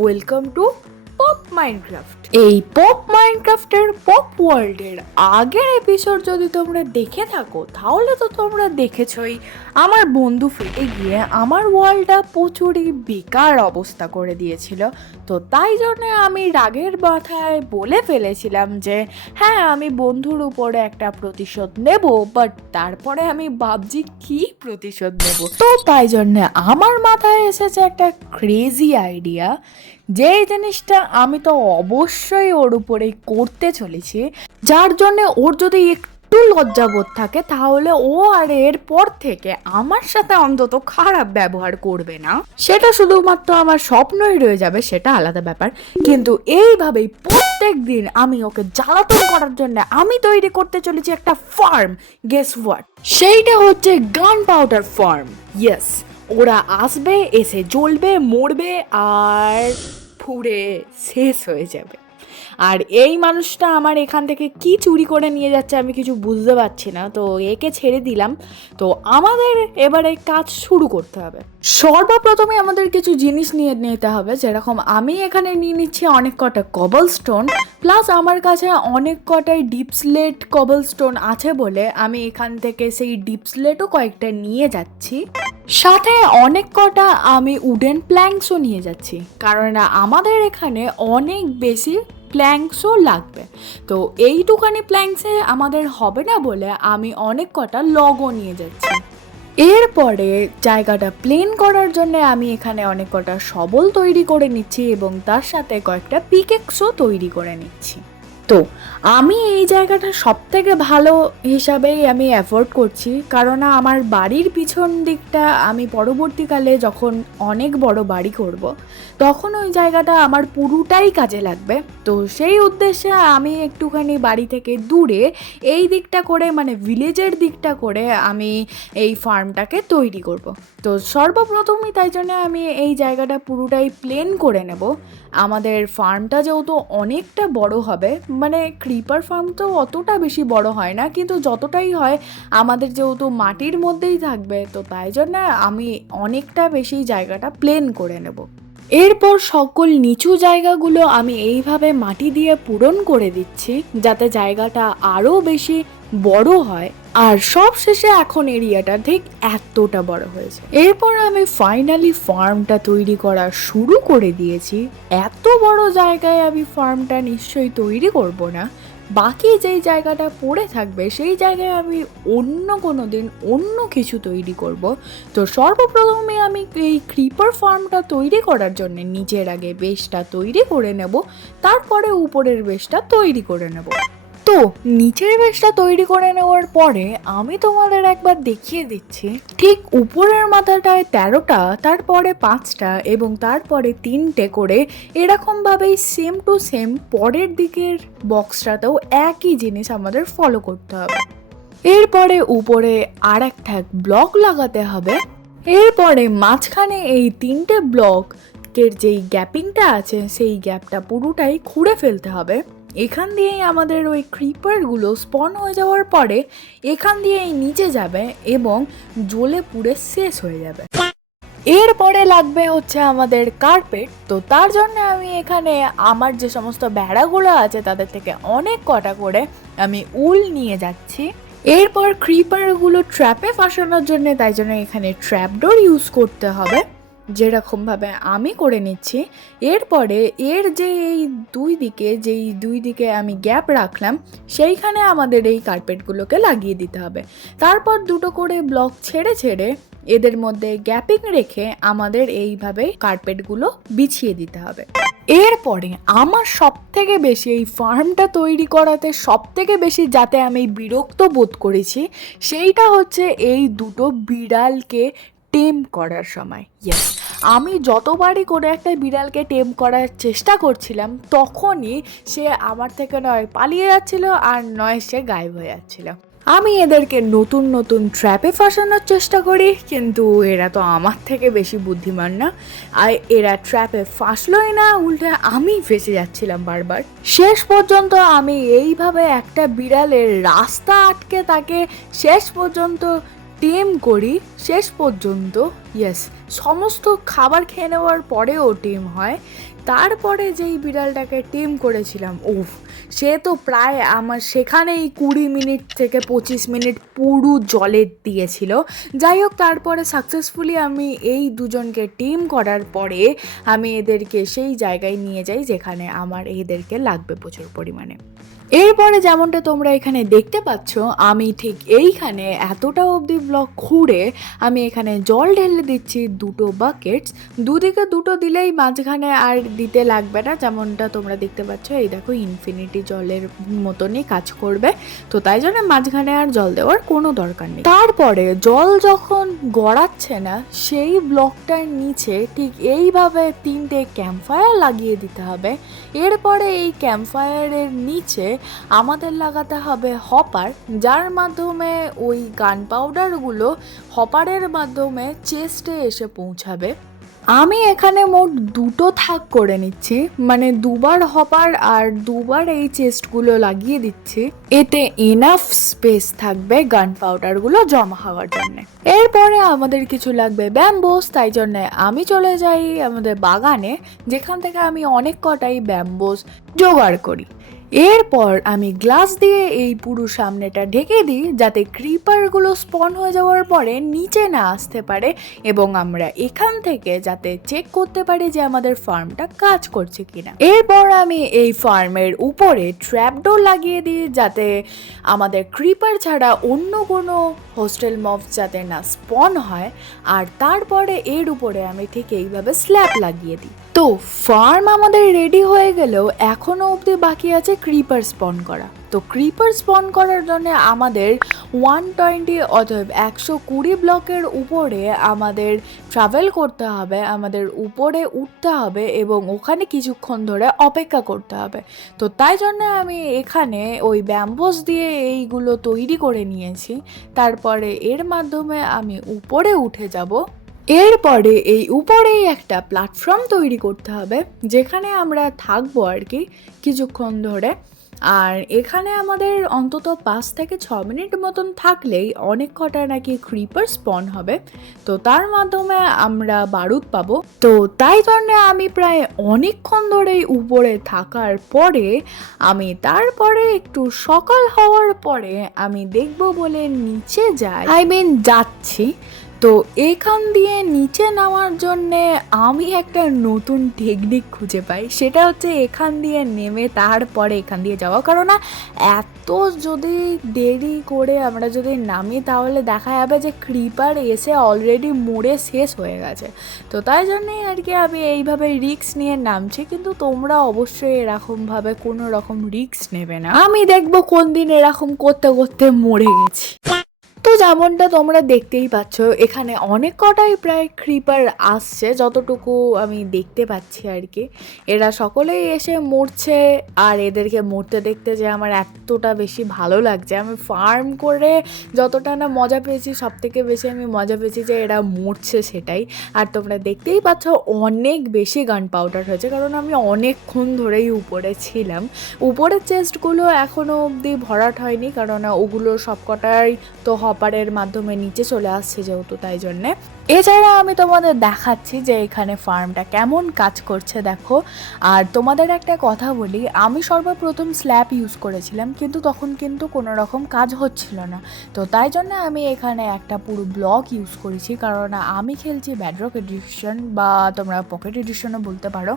Welcome to pop Minecraft. এই pop মাইনক্রাফটের pop ওয়ার্ল্ডের আগের এপিসোড যদি তোমরা দেখে থাকো তাহলে তো তোমরা দেখেছই আমার বন্ধু ফেটে গিয়ে আমার ওয়ার্ল্ডটা প্রচুরই বেকার অবস্থা করে দিয়েছিল। তো তাই জন্য আমি রাগের মাথায় বলে ফেলেছিলাম যে হ্যাঁ আমি বন্ধুর উপরে একটা প্রতিশোধ নেব, বাট তারপরে আমি ভাবছি কি প্রতিশোধ নেব। তো তাই জন্য আমার মাথায় এসেছে একটা ক্রেজি আইডিয়া, যে জিনিসটা আমি তো অবশ্যই ওর উপরে করতে চলেছি, যার জন্য ওর যদি একটু লজ্জাবোধ থাকে তাহলে ও আর এরপর থেকে আমার সাথে অন্তত খারাপ ব্যবহার করবে না। সেটা শুধুমাত্র আমার স্বপ্নই রয়ে যাবে, সেটা আলাদা ব্যাপার, কিন্তু এইভাবেই প্রত্যেক দিন আমি ওকে জ্বালাতন করার জন্য আমি তৈরি করতে চলেছি একটা ফার্ম। গেস হোয়াট, সেইটা হচ্ছে গান পাউডার ফার্ম। ইয়েস, ওরা আসবে, এসে জ্বলবে, মরবে আর পুড়ে শেষ হয়ে যাবে। আর এই মানুষটা আমার এখান থেকে কি চুরি করে নিয়ে যাচ্ছে আমি কিছু বুঝতে পারছি না, তো একে ছেড়ে দিলাম। তো আমাদের এবারে কাজ শুরু করতে হবে। সর্বপ্রথমে আমাদের কিছু জিনিস নিয়ে নিতে হবে, যেরকম আমি এখানে নিয়ে নিচ্ছি অনেক কটা কবল স্টোন, প্লাস আমার কাছে অনেক কটাই ডিপস্লেট কবল স্টোন আছে বলে আমি এখান থেকে সেই ডিপস্লেটও কয়েকটা নিয়ে যাচ্ছি। সাথে অনেক কটা আমি উডেন প্ল্যাঙ্কসও নিয়ে যাচ্ছি, কারণ আমাদের এখানে অনেক বেশি প্ল্যাঙ্কসও লাগবে। তো এইটুখানি প্ল্যাঙ্কসে আমাদের হবে না বলে আমি অনেক কটা লগও নিয়ে যাচ্ছি। এরপরে জায়গাটা প্লেন করার জন্য আমি এখানে অনেক কটা শবল তৈরি করে নিচ্ছি এবং তার সাথে কয়েকটা পিকেক্সও তৈরি করে নিচ্ছি। তো আমি এই জায়গাটা সব থেকে ভালো হিসাবেই আমি অ্যাফোর্ড করছি, কারণ আমার বাড়ির পিছন দিকটা আমি পরবর্তীকালে যখন অনেক বড় বাড়ি করব তখন ওই জায়গাটা আমার পুরোটাই কাজে লাগবে। তো সেই উদ্দেশ্যে আমি একটুখানি বাড়ি থেকে দূরে এই দিকটা করে, মানে ভিলেজের দিকটা করে আমি এই ফার্মটাকে তৈরি করব। তো সর্বপ্রথমই তাই জন্য আমি এই জায়গাটা পুরোটাই প্লেন করে নেব। আমাদের ফার্মটা যেহেতু অনেকটা বড় হবে, মানে ক্রিপার ফার্ম তো অতটা বেশি বড় হয় না, কিন্তু যতটাই হয় আমাদের যেহেতু মাটির মধ্যেই থাকবে, তো তাই জন্য আমি অনেকটা বেশি জায়গাটা প্লেন করে নেব। এরপর সকল নিচু জায়গাগুলো আমি এইভাবে মাটি দিয়ে পূরণ করে দিচ্ছি যাতে জায়গাটা আরও বেশি বড় হয়। আর সব শেষে এখন এরিয়াটা ঠিক এতটা বড় হয়েছে। এরপর আমি ফাইনালি ফার্মটা তৈরি করা শুরু করে দিয়েছি। এত বড় জায়গায় আমি ফার্মটা নিশ্চয়ই তৈরি করব না, বাকি যেই জায়গাটা পড়ে থাকবে সেই জায়গায় আমি অন্য কোনো দিন অন্য কিছু তৈরি করব। তো সর্বপ্রথমে আমি এই ক্রিপার ফার্মটা তৈরি করার জন্য নিচের আগে বেসটা তৈরি করে নেব, তারপরে উপরের বেসটা তৈরি করে নেব। তো নিচের বেসটা তৈরি করে নেওয়ার পরে আমি তোমাদের একবার দেখিয়ে দিচ্ছি, ঠিক উপরের মাথাটায় 13টা, তারপরে 5টা এবং তারপরে 3টে করে এরকমভাবেই সেম টু সেম পরের দিকের বক্সটাতেও একই জিনিস আমাদের ফলো করতে হবে। এরপরে উপরে আর একটা ব্লক লাগাতে হবে। এরপরে মাঝখানে এই 3টে ব্লকের যেই গ্যাপিংটা আছে সেই গ্যাপটা পুরোটাই খুঁড়ে ফেলতে হবে। এখান দিয়েই আমাদের ওই ক্রিপারগুলো স্পন হয়ে যাওয়ার পরে এখান দিয়েই নিচে যাবে এবং জ্বলে পুড়ে শেষ হয়ে যাবে। এরপরে লাগবে হচ্ছে আমাদের কার্পেট। তো তার জন্য আমি এখানে আমার যে সমস্ত ভেড়াগুলো আছে তাদের থেকে অনেক কটা করে আমি উল নিয়ে যাচ্ছি। এরপর ক্রিপারগুলো ট্র্যাপে ফাঁসানোর জন্য তাই জন্য এখানে ট্র্যাপডোর ইউজ করতে হবে, যেরকমভাবে আমি করে নিচ্ছি। এরপরে এর যে এই দুই দিকে আমি গ্যাপ রাখলাম সেইখানে আমাদের এই কার্পেটগুলোকে লাগিয়ে দিতে হবে। তারপর দুটো করে ব্লক ছেড়ে ছেড়ে এদের মধ্যে গ্যাপিং রেখে আমাদের এইভাবে কার্পেটগুলো বিছিয়ে দিতে হবে। এরপরে আমার সব থেকে বেশি এই ফার্মটা তৈরি করাতে সব থেকে বেশি যাতে আমি বিরক্ত বোধ করেছি সেইটা হচ্ছে এই দুটো বিড়ালকে টেম করার সময়। ইয়েস, আমি যতবারই করে একটা বিড়ালকে টেম করার চেষ্টা করছিলাম তখনই সে আমার থেকে নয় পালিয়ে যাচ্ছিল আর নয় সে গায়েব হয়ে যাচ্ছিল। আমি এদেরকে নতুন নতুন ট্র্যাপে ফাঁসানোর চেষ্টা করি, কিন্তু এরা তো আমার থেকে বেশি বুদ্ধিমান না, আর এরা ট্র্যাপে ফাঁসলোই না, উল্টে আমি ফেসে যাচ্ছিলাম বারবার। শেষ পর্যন্ত আমি এইভাবে একটা বিড়ালের রাস্তা আটকে তাকে শেষ পর্যন্ত টেম করি। শেষ পর্যন্ত ইয়েস, সমস্ত খাবার খেয়ে নেওয়ার পরেও টেম হয়, তারপরে যেই বিড়ালটাকে টিম করেছিলাম, উফ, সে তো প্রায় আমার সেখানেই 20 মিনিট থেকে 25 মিনিট পুরো জলে দিয়েছিল। যাই হোক, তারপরে সাকসেসফুলি আমি এই দুজনকে টিম করার পরে আমি এদেরকে সেই জায়গায় নিয়ে যাই যেখানে আমার এদেরকে লাগবে প্রচুর পরিমাণে। এরপরে যেমনটা তোমরা এখানে দেখতে পাচ্ছ, আমি ঠিক এইখানে এতটা অবধি ব্লক খুঁড়ে আমি এখানে জল ঢেলে দিচ্ছি 2টো বাকেটস। দুদিকে 2টো দিলেই মাঝখানে আর দিতে লাগবে না, যেমনটা তোমরা দেখতে পাচ্ছ। এই দেখো, ইনফিনিটি জলের মতনই কাজ করবে, তো তাই জন্য মাঝখানে আর জল দেওয়ার কোনো দরকার নেই। তারপরে জল যখন গড়াচ্ছে না, সেই ব্লকটার নিচে ঠিক এইভাবে 3টে ক্যাম্পফায়ার লাগিয়ে দিতে হবে। এরপরে এই ক্যাম্পফায়ারের নিচে আমাদের লাগাতে হবে হপার, যার মাধ্যমে ওই গান পাউডারগুলো হপারের মাধ্যমে চেস্টে এসে পৌঁছাবে। আমি এখানে মোট 2টো থাক করে নিচ্ছি, মানে 2বার হপার আর 2বার এই চেস্টগুলো লাগিয়ে দিচ্ছি। এতে এনাফ স্পেস থাকবে গান পাউডারগুলো জমা হওয়ার জন্য। এরপরে আমাদের কিছু লাগবে ব্যাম্বোস, তাই জন্য আমি চলে যাই আমাদের বাগানে, যেখান থেকে আমি অনেক কটাই ব্যাম্বোস জোগাড় করি। এরপর আমি গ্লাস দিয়ে এই পুরো সামনেটা ঢেকে দিই, যাতে ক্রিপারগুলো স্পন হয়ে যাওয়ার পরে নিচে না আসতে পারে, এবং আমরা এখান থেকে যাতে চেক করতে পারি যে আমাদের ফার্মটা কাজ করছে কিনা। এরপর আমি এই ফার্মের উপরে ট্র্যাপডোর লাগিয়ে দিই, যাতে আমাদের ক্রিপার ছাড়া অন্য কোনো হোস্টেল মব যাতে না স্পন হয়। আর তারপরে এর উপরে আমি ঠিক এইভাবে স্ল্যাব লাগিয়ে দিই। তো ফার্ম আমাদের রেডি হয়ে গেলেও এখনও অবধি বাকি আছে ক্রিপার স্পন করা। তো ক্রিপার স্পন করার জন্য আমাদের 120 অথবা 120 ব্লকের উপরে আমাদের ট্রাভেল করতে হবে, আমাদের উপরে উঠতে হবে এবং ওখানে কিছুক্ষণ ধরে অপেক্ষা করতে হবে। তো তাই জন্য আমি এখানে ওই ব্যাম্বোস দিয়ে এইগুলো তৈরি করে নিয়েছি। তারপরে এর মাধ্যমে আমি উপরে উঠে যাব। এরপরে এই উপরেই একটা প্ল্যাটফর্ম তৈরি করতে হবে, যেখানে আমরা থাকবো আর কি কিছুক্ষণ ধরে। আর এখানে আমাদের অন্তত 5 থেকে 6 মিনিট মতন থাকলেই অনেক কটা নাকি ক্রিপার স্পন হবে, তো তার মাধ্যমে আমরা বারুদ পাবো। তো তাই জন্যে আমি প্রায় অনেকক্ষণ ধরেই উপরে থাকার পরে আমি তারপরে একটু সকাল হওয়ার পরে আমি দেখবো বলে নিচে যাচ্ছি। তো এখান দিয়ে নিচে নামার জন্যে আমি একটা নতুন টেকনিক খুঁজে পাই, সেটা হচ্ছে এখান দিয়ে নেমে তারপরে এখান দিয়ে যাওয়া। কারণ না, এত যদি দেরি করে আমরা যদি নামি তাহলে দেখা যাবে যে ক্রিপার এসে অলরেডি মরে শেষ হয়ে গেছে। তো তাই জন্যই আর কি আমি এইভাবে রিস্ক নিয়ে নামছি, কিন্তু তোমরা অবশ্যই এরকমভাবে কোনো রকম রিস্ক নেবে না। আমি দেখবো কোন দিন এরকম করতে করতে মরে গেছি। তো যেমনটা তোমরা দেখতেই পাচ্ছ, এখানে অনেক কটাই প্রায় ক্রিপার আসছে, যতটুকু আমি দেখতে পাচ্ছি আর কি। এরা সকলেই এসে মরছে, আর এদেরকে মরতে দেখতে যে আমার এতটা বেশি ভালো লাগছে। আমি ফার্ম করে যতটা না মজা পেয়েছি, সব থেকে বেশি আমি মজা পেয়েছি যে এরা মরছে সেটাই। আর তোমরা দেখতেই পাচ্ছ অনেক বেশি গান পাউডার হয়েছে, কারণ আমি অনেকক্ষণ ধরেই উপরে ছিলাম। উপরের চেস্টগুলো এখনও অবধি ভরাট হয়নি, কারণ ওগুলো সব কটাই তো হপারের মাধ্যমে নিচে চলে আসছে যেহেতু, তাই জন্যে। এছাড়া আমি তোমাদের দেখাচ্ছি যে এখানে ফার্মটা কেমন কাজ করছে, দেখো। আর তোমাদের একটা কথা বলি, আমি সর্বপ্রথম স্ল্যাব ইউজ করেছিলাম, কিন্তু তখন কিন্তু কোনো রকম কাজ হচ্ছিল না। তো তাই জন্য আমি এখানে একটা পুরো ব্লক ইউজ করেছি, কারণ আমি খেলছি ব্যাডরক এডিশন, বা তোমরা পকেট এডিশনও বলতে পারো।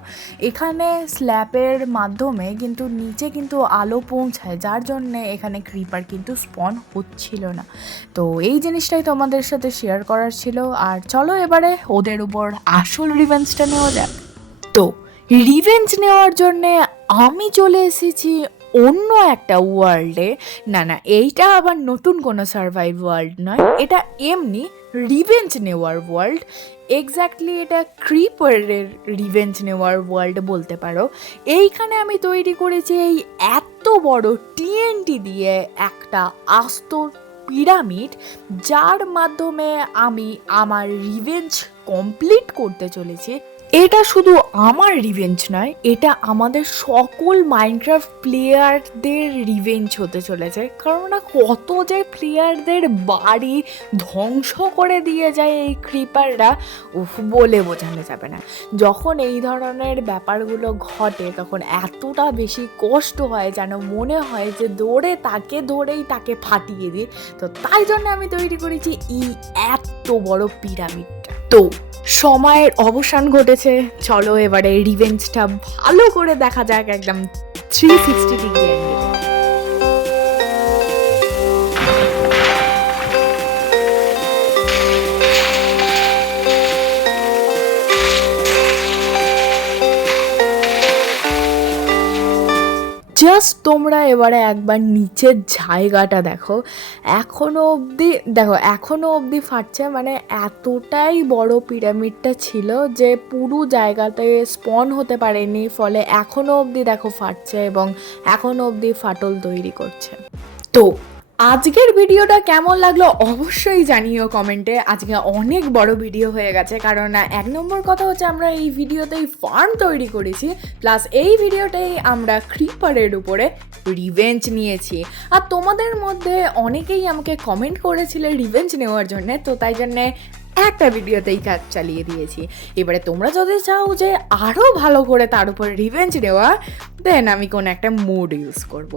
এখানে স্ল্যাবের মাধ্যমে কিন্তু নিচে কিন্তু আলো পৌঁছায়, যার জন্যে এখানে ক্রিপার কিন্তু স্পন হচ্ছিল না। তো এই জিনিসটাই তোমাদের সাথে শেয়ার করার ছিল। আর চলো এবারে ওদের উপর আসল রিভেঞ্জটা নেওয়া যাক। তো রিভেঞ্জ নেওয়ার জন্যে আমি চলে এসেছি অন্য একটা ওয়ার্ল্ডে। না, এইটা আবার নতুন কোনো সার্ভাইভ ওয়ার্ল্ড নয়, এটা এমনি রিভেঞ্জ নেওয়ার ওয়ার্ল্ড। এক্স্যাক্টলি এটা ক্রিপারের রিভেঞ্জ নেওয়ার ওয়ার্ল্ড বলতে পারো। এইখানে আমি তৈরি করেছি এই এত বড় TNT দিয়ে একটা আস্ত পিরামিড, যার মাধ্যমে আমি আমার রিভেঞ্জ কমপ্লিট করতে চলেছি। এটা শুধু আমার রিভেঞ্জ নয়, এটা আমাদের সকল মাইনক্রাফট প্লেয়ারদের রিভেঞ্জ হতে চলেছে। কারণ না, কত যে প্লেয়ারদের বাড়ি ধ্বংস করে দিয়ে যায় এই ক্রিপাররা, বলে বোঝানো যাবে না। যখন এই ধরনের ব্যাপারগুলো ঘটে তখন এতটা বেশি কষ্ট হয়, যেন মনে হয় যে ধরেই তাকে ফাটিয়ে দিই। তো তাই জন্য আমি তৈরি করেছি এই এত বড় পিরামিডটা। তো সময়ের অবসান ঘটেছে, চলো এবারে রিভেঞ্জটা ভালো করে দেখা যাক, একদম 360 ডিগ্রি অ্যাঙ্গেল। জাস্ট তোমরা এবারে একবার নিচের জায়গাটা দেখো, এখনো অবধি ফাটছে। মানে এতটাই বড় পিরামিডটা ছিল যে পুরো জায়গাতে স্পন হতে পারেনি, ফলে এখনো অবধি দেখো ফাটছে এবং এখনো অবধি ফাটল তৈরি করছে। তো আজকের ভিডিওটা কেমন লাগলো অবশ্যই জানিও কমেন্টে। আজকে অনেক বড় ভিডিও হয়ে গেছে, কারণ এক নম্বর কথা হচ্ছে আমরা এই ভিডিওতেই ফার্ম তৈরি করেছি, প্লাস এই ভিডিওতেই আমরা ক্রিপারের উপরে রিভেঞ্জ নিয়েছি। আর তোমাদের মধ্যে অনেকেই আমাকে কমেন্ট করেছিলে রিভেঞ্জ নেওয়ার জন্য, তো তাই জন্যে একটা ভিডিওতেই কাজ চালিয়ে দিয়েছি। এবারে তোমরা যদি চাও যে আরও ভালো করে তার উপর রিভেঞ্জ নেওয়া, দেন আমি কোনো একটা মোড ইউজ করব।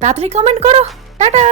তাড়াতাড়ি কমেন্ট করো। টাটা।